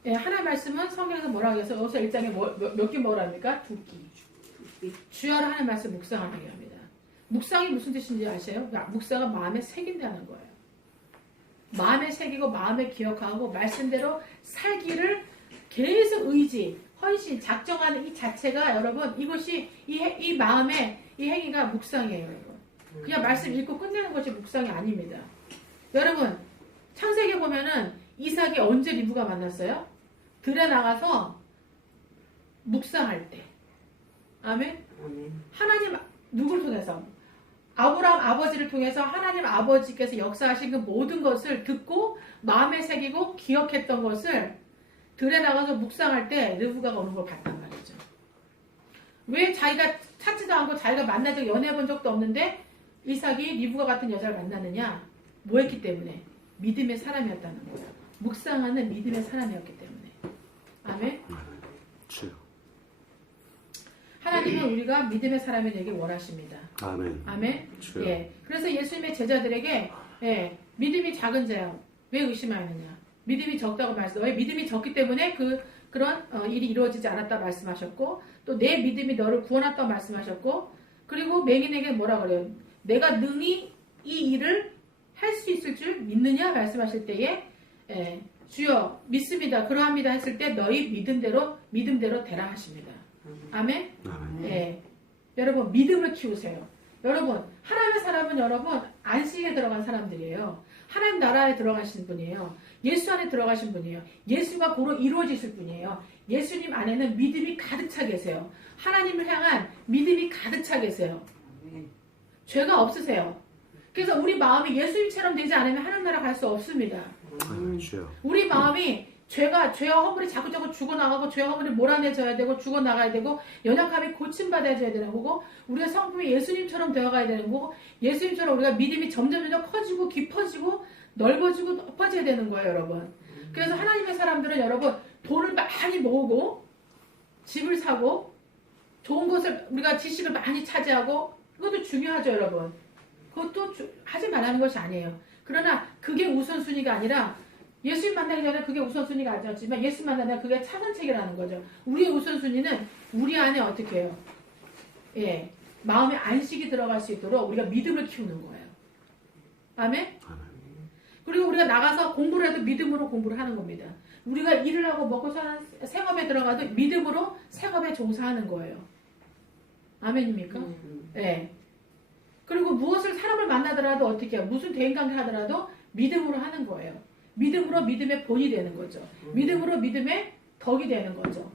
하나님 말씀은 성경에서 뭐라고 해서 여기서 1장에 몇 끼 먹으랍니까? 2끼. 주야로 하나님 말씀 묵상하게 합니다. 묵상이 무슨 뜻인지 아세요? 묵상은 마음에 새긴다는 거예요. 마음에 새기고 마음에 기억하고 말씀대로 살기를 계속 헌신, 작정하는 이 자체가 여러분 이것이 이 마음의 이 행위가 묵상이에요, 여러분. 그냥 말씀 읽고 끝내는 것이 묵상이 아닙니다. 여러분 창세기에 보면은 이삭이 언제 리브가 만났어요? 들에 나가서 묵상할 때. 아멘? 하나님 누구를 통해서? 아브라함 아버지를 통해서 하나님 아버지께서 역사하신 그 모든 것을 듣고 마음에 새기고 기억했던 것을 들에 나가서 묵상할 때 르브가가 오는 걸 봤단 말이죠. 왜 자기가 찾지도 않고 자기가 만나서 연애해본 적도 없는데 이삭이 리브가 같은 여자를 만나느냐? 뭐 했기 때문에? 믿음의 사람이었다는 거예요. 묵상하는 믿음의 사람이었기 때문에. 아멘? 하나님은 우리가 믿음의 사람이 되길 원하십니다. 아멘. 아멘? 그래서 예수님의 제자들에게 믿음이 작은 자야. 왜 의심하느냐? 믿음이 적다고 말씀. 왜 믿음이 적기 때문에 그런 일이 이루어지지 않았다 말씀하셨고 또 내 믿음이 너를 구원했다고 말씀하셨고 그리고 맹인에게 뭐라 그래요? 내가 능히 이 일을 할 수 있을 줄 믿느냐 말씀하실 때에 주여 믿습니다. 그러합니다 했을 때 너희 믿음대로 되라 하십니다. 아멘? 여러분 믿음을 키우세요. 여러분 하나님의 사람은 여러분 안식에 들어간 사람들이에요. 하나님 나라에 들어가신 분이에요. 예수 안에 들어가신 분이에요. 예수가 고로 이루어지실 분이에요. 예수님 안에는 믿음이 가득 차 계세요. 하나님을 향한 믿음이 가득 차 계세요. 죄가 없으세요. 그래서 우리 마음이 예수님처럼 되지 않으면 하나님 나라 갈 수 없습니다. 우리 마음이 죄와 허물이 자꾸자꾸 죽어나가고 죄와 허물이 몰아내져야 되고 죽어나가야 되고 연약함이 고침받아야 되는 거고 우리가 성품이 예수님처럼 되어가야 되는 거고 예수님처럼 우리가 믿음이 점점 커지고 깊어지고 넓어지고 높아져야 되는 거예요, 여러분. 그래서 하나님의 사람들은 여러분 돈을 많이 모으고 집을 사고 좋은 곳을 우리가 지식을 많이 차지하고 그것도 중요하죠, 여러분. 그것도 하지 말라는 것이 아니에요. 그러나 그게 우선순위가 아니라 예수님 만나기 전에 그게 우선순위가 아니었지만 예수 만나면 그게 차선책이라는 거죠. 우리의 우선순위는 우리 안에 어떻게 해요? 예, 마음의 안식이 들어갈 수 있도록 우리가 믿음을 키우는 거예요. 아멘? 그리고 우리가 나가서 공부를 해도 믿음으로 공부를 하는 겁니다. 우리가 일을 하고 먹고 사는 생업에 들어가도 믿음으로 생업에 종사하는 거예요. 아멘입니까? 예. 그리고 무엇을 사람을 만나더라도 어떻게 해요? 무슨 대인관계 하더라도 믿음으로 하는 거예요. 믿음으로 믿음의 본이 되는 거죠. 믿음으로 믿음의 덕이 되는 거죠.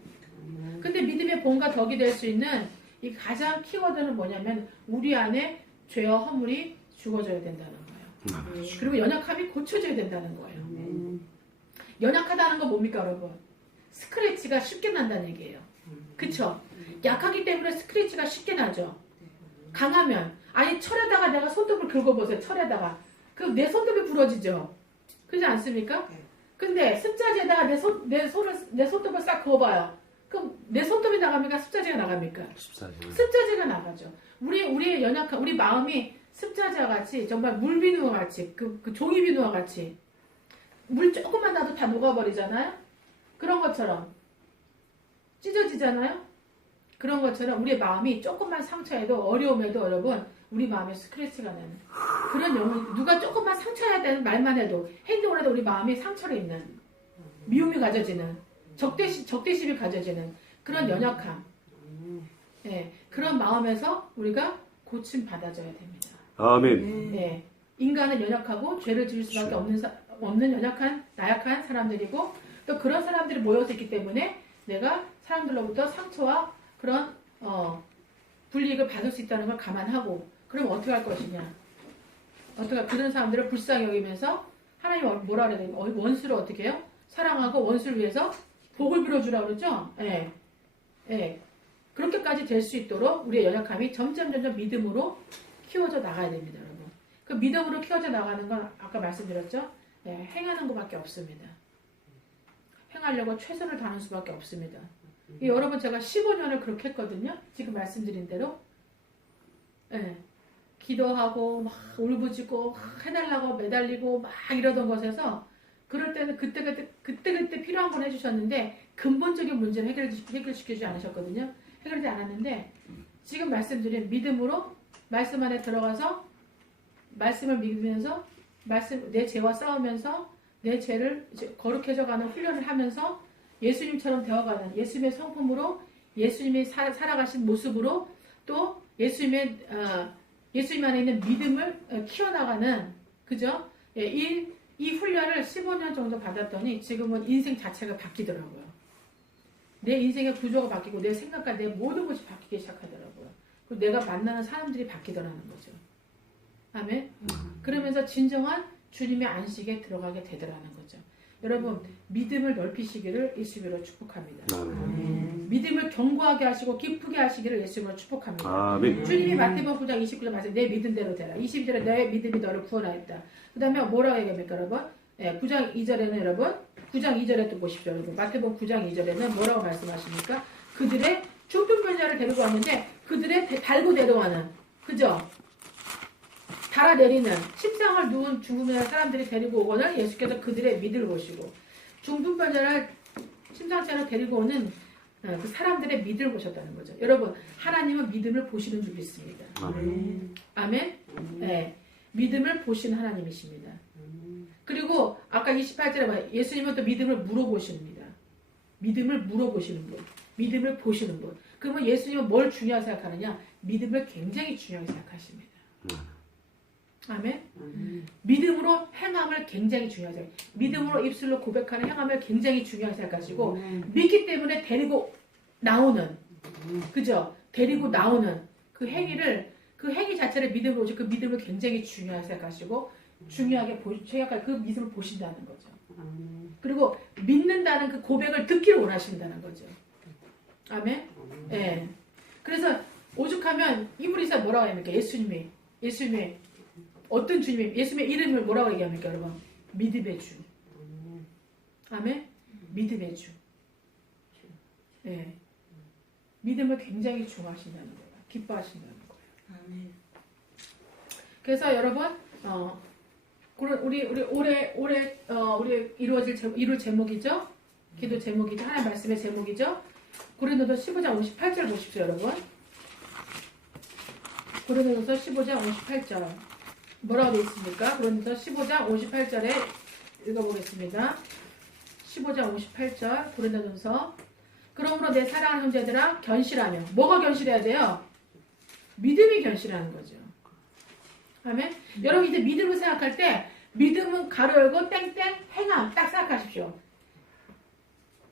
근데 믿음의 본과 덕이 될 수 있는 이 가장 키워드는 뭐냐면 우리 안에 죄와 허물이 죽어져야 된다는 거예요. 그리고 연약함이 고쳐져야 된다는 거예요. 연약하다는 건 뭡니까, 여러분? 스크래치가 쉽게 난다는 얘기예요. 그쵸? 약하기 때문에 스크래치가 쉽게 나죠. 강하면 아니 철에다가 내가 손톱을 긁어보세요. 철에다가 그럼 내 손톱이 부러지죠. 그렇지 않습니까? 근데 습자지에다가 내 손톱을 싹 그어봐요. 그럼 내 손톱이 나갑니까? 습자지가 나갑니까? 습자지가 나가죠. 우리의 연약한 우리 마음이 습자지와 같이 정말 물비누와 같이 그 종이비누와 같이 물 조금만 나도 다 녹아버리잖아요. 그런 것처럼 찢어지잖아요. 그런 것처럼 우리의 마음이 조금만 상처에도 어려움에도 여러분 우리 마음에 스크래치가 나는 그런 영혼 누가 조금만 상처해야 되는 말만 해도 행동을 해도 우리 마음이 상처를 입는 미움이 가져지는 적대심이 가져지는 그런 연약함 예, 그런 마음에서 우리가 고침 받아줘야 됩니다. 아멘. 예, 인간은 연약하고 죄를 지을 수밖에 없는 나약한 사람들이고 또 그런 사람들이 모여서 있기 때문에 내가 사람들로부터 상처와 그런 불이익을 받을 수 있다는 걸 감안하고 그럼 어떻게 할 것이냐? 그런 사람들을 불쌍히 여기면서 하나님이 뭐라 그래야 되나? 원수를 어떻게 해요? 사랑하고 원수를 위해서 복을 빌어주라고 그러죠? 예. 예. 그렇게까지 될 수 있도록 우리의 연약함이 점점 믿음으로 키워져 나가야 됩니다, 여러분. 그 믿음으로 키워져 나가는 건 아까 말씀드렸죠? 예, 행하는 것밖에 없습니다. 행하려고 최선을 다하는 수밖에 없습니다. 여러분 제가 15년을 그렇게 했거든요. 지금 말씀드린 대로. 예. 기도하고 막 울부짖고 막 해달라고 매달리고 막 이러던 것에서 그럴 때는 그때 필요한 건 해주셨는데 근본적인 문제는 해결시키지 않으셨거든요. 해결되지 않았는데 지금 말씀드린 믿음으로 말씀 안에 들어가서 말씀을 믿으면서 내 죄와 싸우면서 내 죄를 이제 거룩해져가는 훈련을 하면서 예수님처럼 되어가는 예수님의 성품으로 예수님이 살아가신 모습으로 또 예수님 안에 있는 믿음을 키워나가는 그죠? 예, 이 훈련을 15년 정도 받았더니 지금은 인생 자체가 바뀌더라고요. 내 인생의 구조가 바뀌고 내 생각과 내 모든 것이 바뀌기 시작하더라고요. 그리고 내가 만나는 사람들이 바뀌더라는 거죠. 아멘? 그러면서 진정한 주님의 안식에 들어가게 되더라는 거죠. 여러분 믿음을 넓히시기를 예수님으로 축복합니다. 아멘. 믿음을 견고하게 하시고 깊게 하시기를 예수님으로 축복합니다. 아멘. 주님이 마태복음 9장 29절 말씀 내 믿음대로 되라. 22절에 내 믿음이 너를 구원하였다. 그 다음에 뭐라고 얘기합니까 여러분? 네, 9장 2절에는 여러분 9장 2절에 또 보십시오. 여러분. 마태복음 9장 2절에는 뭐라고 말씀하십니까? 그들의 중풍병자를 데리고 왔는데 그들의 달고 데려가는 그죠? 달아내리는 침상을 누운 죽으면 사람들이 데리고 오거늘 예수께서 그들의 믿음을 보시고 중풍병자를 침상째로 데리고 오는 그 사람들의 믿음을 보셨다는 거죠. 여러분 하나님은 믿음을 보시는 줄 믿습니다. 아멘. 아멘. 네, 믿음을 보시는 하나님이십니다. 그리고 아까 28절에 예수님은 또 믿음을 물어보십니다. 믿음을 물어보시는 분, 믿음을 보시는 분. 그러면 예수님은 뭘 중요하게 생각하느냐? 믿음을 굉장히 중요하게 생각하십니다. 아멘. 아멘. 믿음으로 행함을 굉장히 중요하죠. 믿음으로 입술로 고백하는 행함을 굉장히 중요하게 생각하시고 믿기 때문에 데리고 나오는 그죠? 데리고 나오는 그 행위를 그 행위 자체를 믿음으로 오죠. 그 믿음을 굉장히 중요하게 생각하시고 중요하게 생각할 그 믿음을 보신다는 거죠. 그리고 믿는다는 그 고백을 듣기를 원하신다는 거죠. 아멘. 예. 네. 그래서 오죽하면 이브리서 뭐라고 합니까? 예수님이 어떤 주님이 예수님의 이름을 뭐라고 얘기합니까, 여러분? 믿음의 주. 아멘. 믿음의 주. 예. 네. 믿음을 굉장히 중요하신다는 거예요. 기뻐하신다는 거예요. 아멘. 그래서 여러분, 우리 이루어질 제목이죠. 기도 제목이죠. 하나님 말씀의 제목이죠. 고린도서 15장 58절 보십시오, 여러분. 고린도서 15장 58절. 뭐라고 되어 있습니까? 고린도서 15장 58절에 읽어보겠습니다. 15장 58절 고린도전서. 그러므로 내 사랑하는 형제들아 견실하며. 뭐가 견실해야 돼요? 믿음이 견실하는 거죠. 아멘. 여러분 이제 믿음을 생각할 때 믿음은 가로 열고 땡땡 행함 딱 생각하십시오.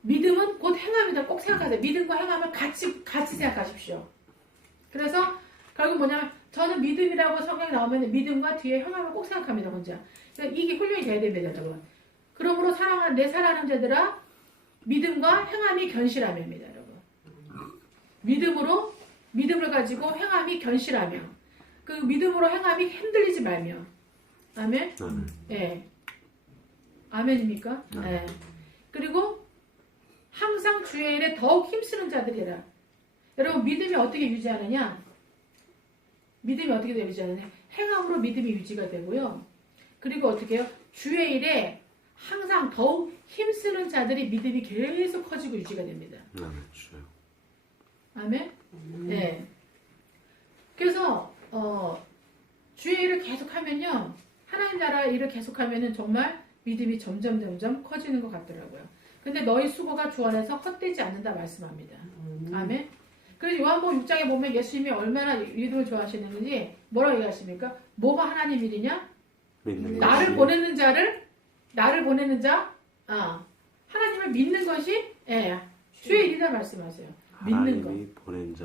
믿음은 곧 행함이다. 꼭 생각하세요. 믿음과 행함을 같이 생각하십시오. 그래서 결국 뭐냐면 저는 믿음이라고 성경에 나오면 믿음과 뒤에 행함을 꼭 생각합니다. 혼자. 그러니까 이게 훈련이 돼야 됩니다. 여러분. 그러므로 내 사랑하는 형제들아 믿음과 행함이 견실하며입니다. 여러분. 믿음을 가지고 행함이 견실하며 그 믿음으로 행함이 흔들리지 말며. 아멘? 예. 아멘입니까? 예. 그리고 항상 주의 일에 더욱 힘쓰는 자들이라. 여러분 믿음이 어떻게 유지하느냐? 행함으로 믿음이 유지가 되고요. 그리고 어떻게 해요? 주의 일에 항상 더욱 힘쓰는 자들이 믿음이 계속 커지고 유지가 됩니다. 아멘? 네. 그래서 주의 일을 계속하면요. 하나님 나라 일을 계속하면은 정말 믿음이 점점 커지는 것 같더라고요. 근데 너희 수고가 주 안에서 헛되지 않는다 말씀합니다. 아멘? 그래서 요한복음 6장에 보면 예수님이 얼마나 믿음을 좋아하시는지 뭐라고 얘기하십니까? 뭐가 하나님 일이냐? 나를 보내는 자, 하나님을 믿는 것이 주의 일이다 말씀하세요. 믿는 것.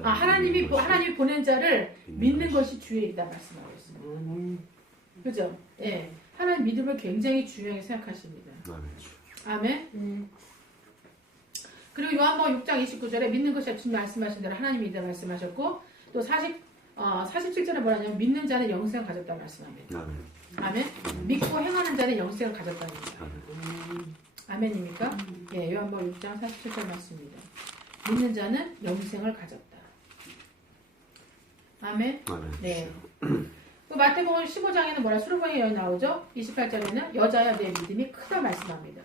하나님이 보낸 자를 믿는 것이 주의 일이다 말씀하고 있습니다. 그죠? 예. 하나님 믿음을 굉장히 중요하게 생각하십니다. 아멘. 그리고 요한복음 6장 29절에 믿는 것이 주님 말씀하신 대로 하나님이다 말씀하셨고 또 47절에 뭐라냐면 믿는 자는 영생을 가졌다 말씀합니다. 아멘. 믿고 행하는 자는 영생을 가졌답니다. 아멘입니까? 예, 요한복음 6장 47절 말씀입니다. 믿는 자는 영생을 가졌다. 아멘. 네. 그 마태복음 15장에는 뭐라 수르바의 여인 나오죠? 28절에는 여자야 내 믿음이 크다 말씀합니다.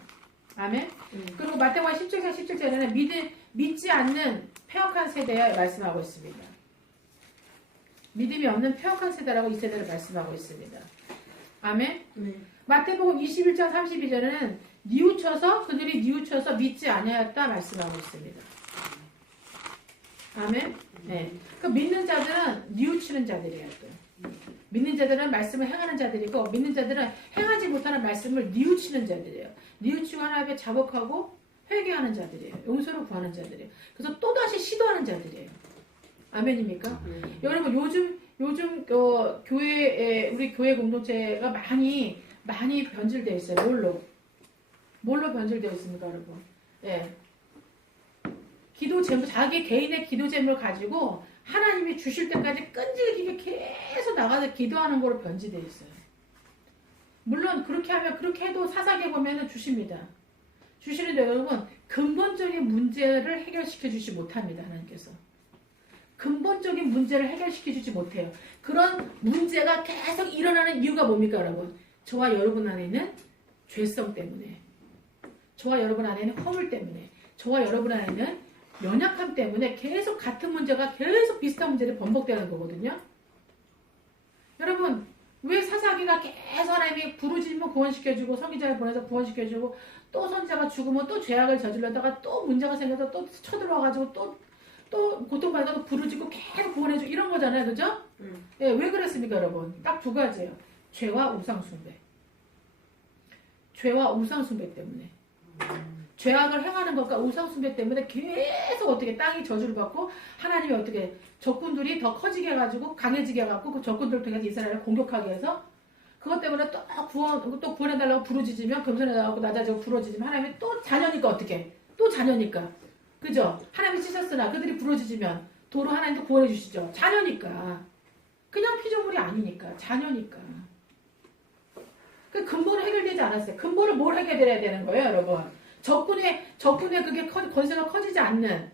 아멘. 그리고 마태복음 17장 17절에는 믿지 않는 폐역한 세대에 말씀하고 있습니다. 믿음이 없는 폐역한 세대라고 이 세대를 말씀하고 있습니다. 아멘. 마태복음 21장 32절에는 그들이 뉘우쳐서 믿지 아니하였다 말씀하고 있습니다. 아멘. 네. 그 믿는 자들은 뉘우치는 자들이에요. 믿는 자들은 말씀을 행하는 자들이고 믿는 자들은 행하지 못하는 말씀을 뉘우치는 자들이에요. 뉘우치고 하나님 앞에 자복하고 회개하는 자들이에요. 용서를 구하는 자들이에요. 그래서 또다시 시도하는 자들이에요. 아멘입니까? 여러분 요즘 우리 교회 공동체가 많이 변질되어 있어요. 뭘로 변질되어 있습니까, 여러분? 예. 자기 개인의 기도 제목을 가지고 하나님이 주실 때까지 끈질기게 계속 나가서 기도하는 거로 변질되어 있어요. 물론 그렇게 해도 사사기에 보면은 주십니다. 주시는데 여러분 근본적인 문제를 해결시켜 주지 못합니다. 하나님께서. 근본적인 문제를 해결시켜 주지 못해요. 그런 문제가 계속 일어나는 이유가 뭡니까, 여러분? 저와 여러분 안에 있는 죄성 때문에, 저와 여러분 안에 있는 허물 때문에, 저와 여러분 안에 있는 연약함 때문에 계속 같은 문제가 계속 비슷한 문제를 번복되는 거거든요. 여러분 왜 사사기가 계속 하나님이 부르짖으면 구원시켜주고 선지자를 보내서 구원시켜주고 또 선지자가 죽으면 또 죄악을 저질러다가 또 문제가 생겨서 또 쳐들어와가지고 또 고통받아서 부르짖고 계속 구원해주고 이런 거잖아요. 그죠? 예, 왜 그랬습니까, 여러분? 딱 두 가지예요. 죄와 우상숭배. 죄와 우상숭배 때문에. 죄악을 행하는 것과 우상숭배 때문에 계속 어떻게 땅이 저주를 받고 하나님이 어떻게 적군들이 더 커지게 해가지고 강해지게 해갖고 그 적군들을 통해서 이스라엘을 공격하게 해서 그것 때문에 또 구원해달라고 부르짖으면 겸손해달라고 낮아지고 부르짖으면 하나님이 또 자녀니까 어떻게 또 자녀니까 그죠? 하나님이 찢었으나 그들이 부르짖으면 도로 하나님도 구원해 주시죠. 자녀니까 그냥 피조물이 아니니까 자녀니까 그 근본은 해결되지 않았어요. 근본을 뭘 해결해야 되는 거예요, 여러분? 적군의 그게 권세가 커지지 않는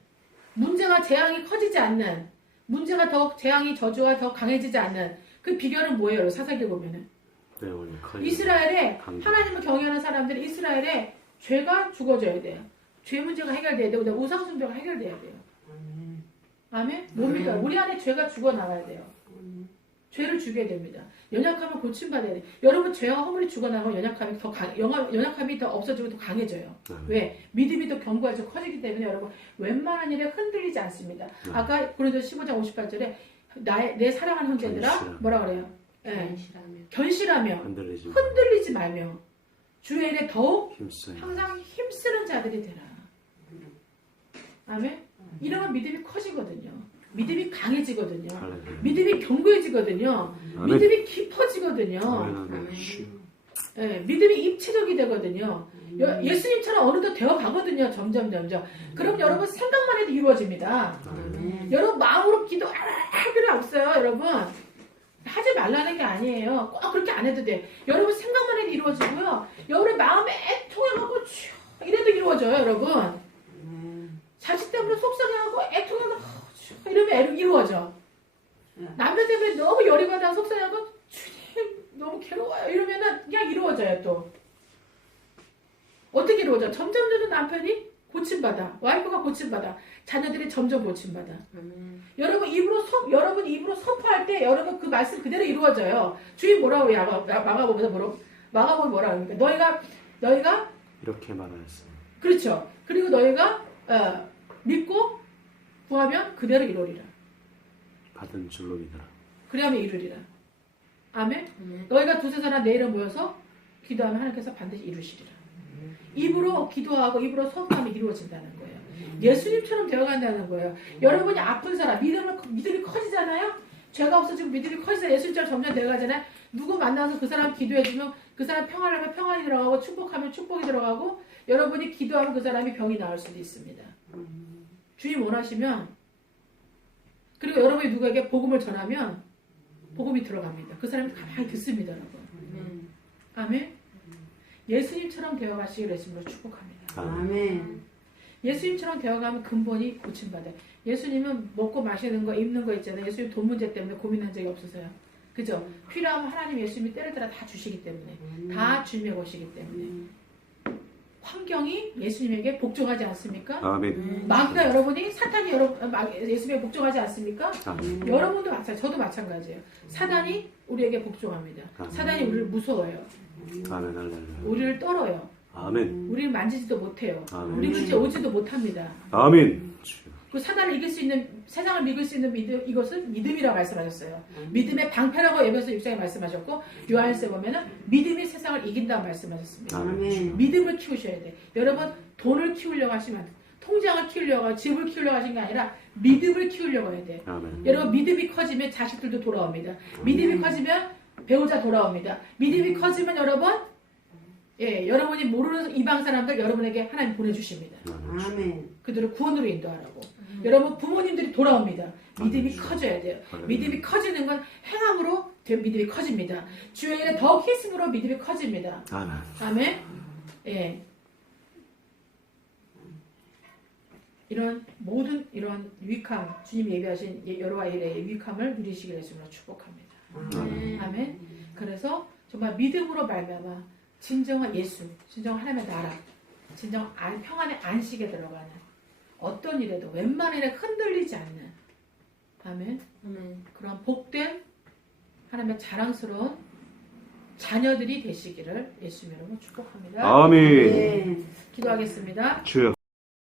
문제가 재앙이 커지지 않는 문제가 더 재앙이 저주가 더 강해지지 않는 그 비결은 뭐예요? 사사기 보면은 이스라엘에 하나님을 경외하는 사람들이 이스라엘에 죄가 죽어져야 돼요. 죄 문제가 해결돼야 되고 우상 숭배가 해결돼야 돼요. 아멘. 뭡니까? 우리 안에 죄가 죽어 나가야 돼요. 죄를 죽여야 됩니다. 연약하면 고침받아야 돼. 여러분 죄와 허물이 죽어나가면 연약함이 더 없어지고 더 강해져요. 왜? 믿음이 더 견고하고 커지기 때문에 여러분 웬만한 일에 흔들리지 않습니다. 아까 고린도서 15장 58절에 내 사랑하는 형제들아 뭐라 그래요? 네. 견실하며 흔들리지 말며 주의 일에 더욱 항상 힘쓰는 자들이 되라. 아멘. 이러면 믿음이 커지거든요. 믿음이 강해지거든요. 믿음이 견고해지거든요. 믿음이 깊어지거든요. 네, 믿음이 입체적이 되거든요. 예수님처럼 어느덧 되어가거든요. 점점. 그럼 여러분 생각만 해도 이루어집니다. 여러분 마음으로 기도할 필요 없어요. 여러분 하지 말라는 게 아니에요. 꼭 그렇게 안 해도 돼. 여러분 생각만 해도 이루어지고요. 여러분 마음에 애통해갖고 이래도 이루어져요. 여러분 자식 때문에 속상해하고 애통해서 이러면 이루어져. 남편 때문에 너무 열이 받아 속상해하고 너무 괴로워요. 이러면은 그냥 이루어져요. 또 어떻게 이루어져? 점점 남편이 고침받아. 와이프가 고침받아. 자녀들이 점점 고침받아. 여러분 입으로 선포할 때 여러분 그 말씀 그대로 이루어져요. 주인 뭐라고 마가복음에서 뭐라 합니까? 너희가 이렇게 말하였어. 그렇죠. 그리고 너희가 믿고 구하면 그대로 이루리라. 받은 줄로 믿어라. 그리하면 이루리라. 아멘. 너희가 두세 사람 내 이름 모여서 기도하면 하나님께서 반드시 이루시리라. 입으로 기도하고 입으로 선포하면 이루어진다는 거예요. 예수님처럼 되어간다는 거예요. 여러분이 아픈 사람 믿음이 커지잖아요. 죄가 없어지고 믿음이 커지잖아요. 예수님처럼 점점 되어가잖아요. 누구 만나서 그 사람 기도해주면 그 사람 평안하면 평안이 들어가고 축복하면 축복이 들어가고 여러분이 기도하면 그 사람이 병이 나을 수도 있습니다. 주님 원하시면 그리고 여러분이 누구에게 복음을 전하면 복음이 들어갑니다. 그 사람이 가만히 듣습니다. 여러분. 아멘. 예수님처럼 되어가시기를 예수님으로 축복합니다. 아멘. 예수님처럼 되어가면 근본이 고침받아요. 예수님은 먹고 마시는 거 입는 거 있잖아요. 예수님 돈 문제 때문에 고민한 적이 없으세요. 그죠? 필요하면 하나님 예수님이 때를 따라 다 주시기 때문에 다 주님의 것이기 때문에 환경이 예수님에게 복종하지 않습니까? 아멘. 마귀가 여러분이 사탄이 예수님에게 복종하지 않습니까? 여러분도 마찬가지예요. 저도 마찬가지예요. 사단이 우리에게 복종합니다. 사단이 우리를 무서워해요. 아멘. 할렐루야. 우리를 떨어요. 아멘. 우리를 만지지도 못해요. 아멘. 우리 근처에 오지도 못합니다. 아멘. 그 사단을 이길 수 있는 세상을 믿을 수 있는 믿음 이것은 믿음이라고 말씀하셨어요. 믿음의 방패라고 에베소 6장에 말씀하셨고 요한일서에 보면은 믿음이 세상을 이긴다고 말씀하셨습니다. 아멘. 믿음을 키우셔야 돼. 여러분 돈을 키우려고 하시면 통장을 키우려고 집을 키우려고 하신 게 아니라 믿음을 키우려고 해야 돼. 아멘. 여러분 믿음이 커지면 자식들도 돌아옵니다. 믿음이 커지면 배우자 돌아옵니다. 믿음이 커지면 여러분이 모르는 이방 사람들 여러분에게 하나님 보내주십니다. 아멘. 그들을 구원으로 인도하라고. 여러분 부모님들이 돌아옵니다. 믿음이 커져야 돼요. 믿음이 커지는 건 행함으로 믿음이 커집니다. 주의 일에 더 힘쓰므로 믿음이 커집니다. 아멘. 아멘. 예. 모든 이런 유익함, 주님이 예비하신 여러와 일의 유익함을 누리시기를 예수님으로 축복합니다. 아멘. 그래서 정말 믿음으로 말미암아 진정한 예수, 진정한 하나님의 나라, 진정 평안의 안식에 들어가는 어떤 일에도 웬만한 일에 흔들리지 않는 아멘. 그런 복된 하나님의 자랑스러운 자녀들이 되시기를 예수님 이름으로 축복합니다. 아멘. 네, 기도하겠습니다. 주여.